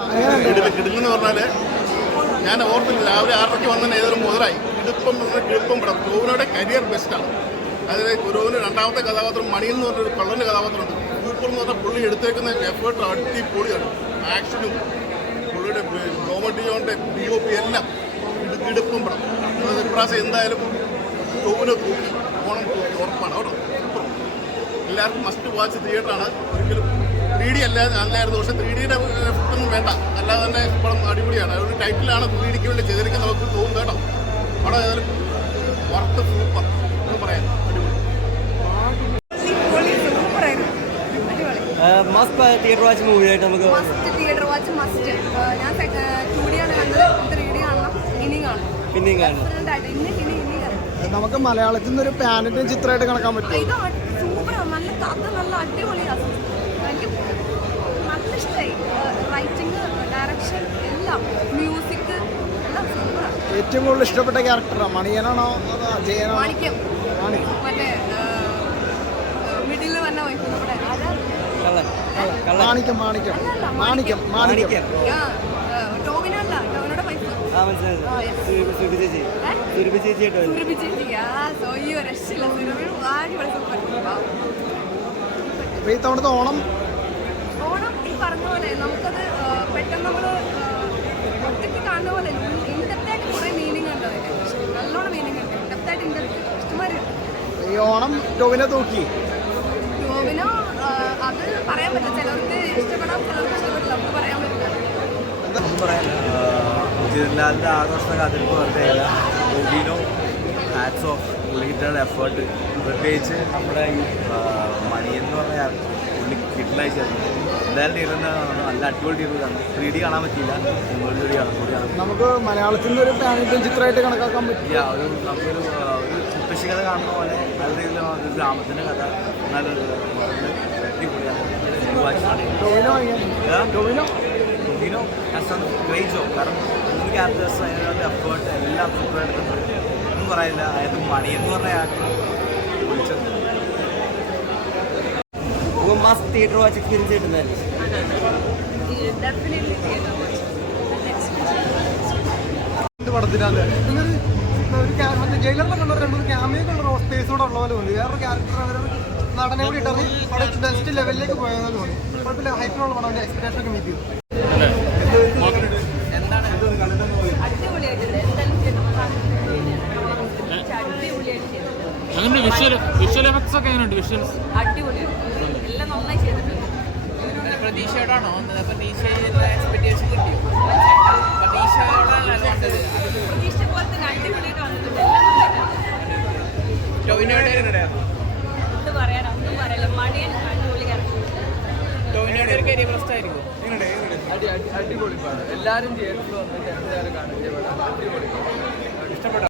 കിടുങ്ങെന്ന് പറഞ്ഞാൽ ഞാൻ ഓർത്തില്ല, രാവിലെ 6:30 വന്നതിന് ഏതൊരു മുതലായി കിടുപ്പം പടം. ഗോവിനോടെ കരിയർ ബെസ്റ്റാണ്. അതായത് ഗുരുവിന് രണ്ടാമത്തെ കഥാപാത്രം മണി എന്ന് പറഞ്ഞൊരു കള്ളൻ്റെ കഥാപാത്രമുണ്ട്. സൂപ്പർ എന്ന് പറഞ്ഞാൽ പുള്ളി എടുത്തേക്കുന്ന എഫേർട്ട് അടിപൊളിയാണ്. ആക്ഷനും പുള്ളിയുടെ കോമഡിയോൻ്റെ DOP എല്ലാം കിടുപ്പം പടം. ഇപ്രാവശ്യം എന്തായാലും ഗോവിനെ തൂക്കി ഓണം തൂക്കി ഉറപ്പാണ് അവിടെ. എല്ലാവർക്കും മസ്റ്റ് വാച്ച് തിയേറ്ററാണ്. ഒരിക്കലും 3D അല്ലായിരുന്നു, പക്ഷേ 3Dയുടെ എഫക്റ്റൊന്നും വേണ്ട, അല്ലാതെ തന്നെ പടം അടിപൊളിയാണ്. ഒരു ടൈറ്റിലാണ് 3Dക്ക് വേണ്ടി ചെയ്തിരിക്കുന്നത് നമുക്ക് തോന്നും കേട്ടോ. അവിടെ ഏതായാലും വർക്ക് സൂപ്പർ എന്ന് പറയാം. മസ്റ്റ് തിയേറ്റർ വാച്ച് മൂവിയായിട്ട് നമുക്ക് തിയേറ്റർ വാച്ച് മസ്റ്റ്. ഞാൻ 2D ആണ് കണ്ടത്, 3D കാണണം, ഇനിയും കാണണം. നമുക്ക് മലയാളത്തിൽ നിന്നൊരു പാനറ്റിൻ ചിത്രമായിട്ട് കണക്കാൻ പറ്റും. ഇത് സൂപ്പറാണ്, നല്ല കഥ, നല്ല അടിപൊളിയാണ്. എനിക്ക് നല്ല ഇഷ്ടമായി. റൈറ്റിംഗ്, ഡയറക്ഷൻ എല്ലാം, മ്യൂസിക് എല്ലാം സൂപ്പറാണ്. ഏറ്റവും കൂടുതൽ ഇഷ്ടപ്പെട്ട ക്യാരക്ടറാണ് മണിയനാണോ അജയനാണോ? മാണിക്യം. മറ്റേ മിഡിൽ വന്ന വൈഫ് നമ്മുടെ മാണിക്യം. ടോവിനല്ല, ടോവിനോടെ വൈഫ് സുരഭി ചേച്ചി. ഇത്തവണത്തെ ഓണം ഈ പറഞ്ഞ പോലെ നമുക്കത് പെട്ടെന്ന് നമ്മൾ ഒറ്റയ്ക്ക് കാണുന്ന പോലെ ഇൻഡെപ്റ്റായിട്ട് കുറേ മീനിങ് ഉണ്ട്. അതിന് നല്ലോണം മീനിങ് ഉണ്ട്. ഇൻഡെപ്റ്റായിട്ട് ഇഷ്ടമാര് ഈ ഓണം ടോവിനെ തൂക്കി. ടോവിനോ അത് പറയാൻ പറ്റില്ല. ചിലർക്ക് ഇഷ്ടപ്പെടാം, ചിലർക്ക് ഇഷ്ടപ്പെടില്ല. നമുക്ക് പറയാൻ പറ്റില്ല. ജില്ലാലിൻ്റെ ആഘോഷ കാത്തിരിപ്പ് വെറുതെയല്ല. ടോവിനോ ഹാറ്റ്സ് ഓഫ്, പുള്ളിയുടെ എഫേർട്ട്. പ്രത്യേകിച്ച് നമ്മുടെ ഈ മണി എന്ന് പറഞ്ഞാൽ പുള്ളി കിഡ്ലായി ചേർന്നു. എന്തായാലും തീരുന്ന നല്ല അടിപൊളി തീരുന്നതാണ്. 3D കാണാൻ പറ്റിയില്ല, 3D കാണാൻ. നമുക്ക് മലയാളത്തിൽ നിന്ന് ഒരു പാനറ്റിൻ ചിത്രമായിട്ട് കണക്കാക്കാൻ പറ്റില്ല. നമുക്കൊരു മുത്തശ്ശി കഥ കാണുന്ന പോലെ നല്ല രീതിയിൽ ഒരു ഗ്രാമത്തിൻ്റെ കഥ നല്ലൊരു Tovino has A great job. കാരണം 3 ക്യാരക്ടേഴ്സ്, അതിനകത്ത് എഫേർട്ട് എല്ലാം സൂപ്പറായിട്ടുണ്ട്. ഒന്നും പറയില്ല. അതായത് മണി എന്ന് പറഞ്ഞ വിളിച്ചത് മസ്റ്റ് തിയേറ്റർ വാച്ച് എക്സ്പീരിയൻസ് കിട്ടുന്നതല്ലേ? പടത്തിനല്ലേ ജയിലറിനെ കണ്ട 2-3 ക്യാമിയൊക്കെ സ്പേസ് കൂടെ ഉള്ള പോലെ തോന്നി. വേറൊരു ക്യാരക്ടർ നടനെ കൂടി ഇട്ടത് അവിടെ നെക്സ്റ്റ് ലെവലിലേക്ക് പോയതെന്ന് തോന്നി. കുഴപ്പമില്ല, ഹൈപ്പിനുള്ള പടം. എൻ്റെ എക്സ്പെക്ടേഷൻ ഒക്കെ മീറ്റ് ചെയ്തു. അങ്ങനെ വിഷ്വൽ എഫക്ട്സ് ഒക്കെ എങ്ങനെയുണ്ട്? വിഷ്വൽസ് അടിപൊളിയാണ്, എല്ലാം നന്നായി ചെയ്തിട്ടുണ്ട്. പ്രതീക്ഷയോടാണോ വന്നത്? പ്രതീക്ഷയുടെ എക്സ്പെക്ടേഷൻ കിട്ടിയോ? പ്രതീക്ഷ പോലെ തന്നെ അടിപൊളിയായിട്ട് വന്നിട്ടുണ്ട്. എല്ലാം ഒന്നും പറയാനില്ല. മണിയൻ അടിപൊളി ടോവിനോയുടെ ഒരു കരിയർ ബെസ്റ്റ് ആയിരിക്കും. അടിപൊളി. എല്ലാവരും തിയേറ്ററിൽ വന്നിട്ട് എല്ലാവരും കാണുന്നത് അടിപൊളി ഇഷ്ടപ്പെട്ടു.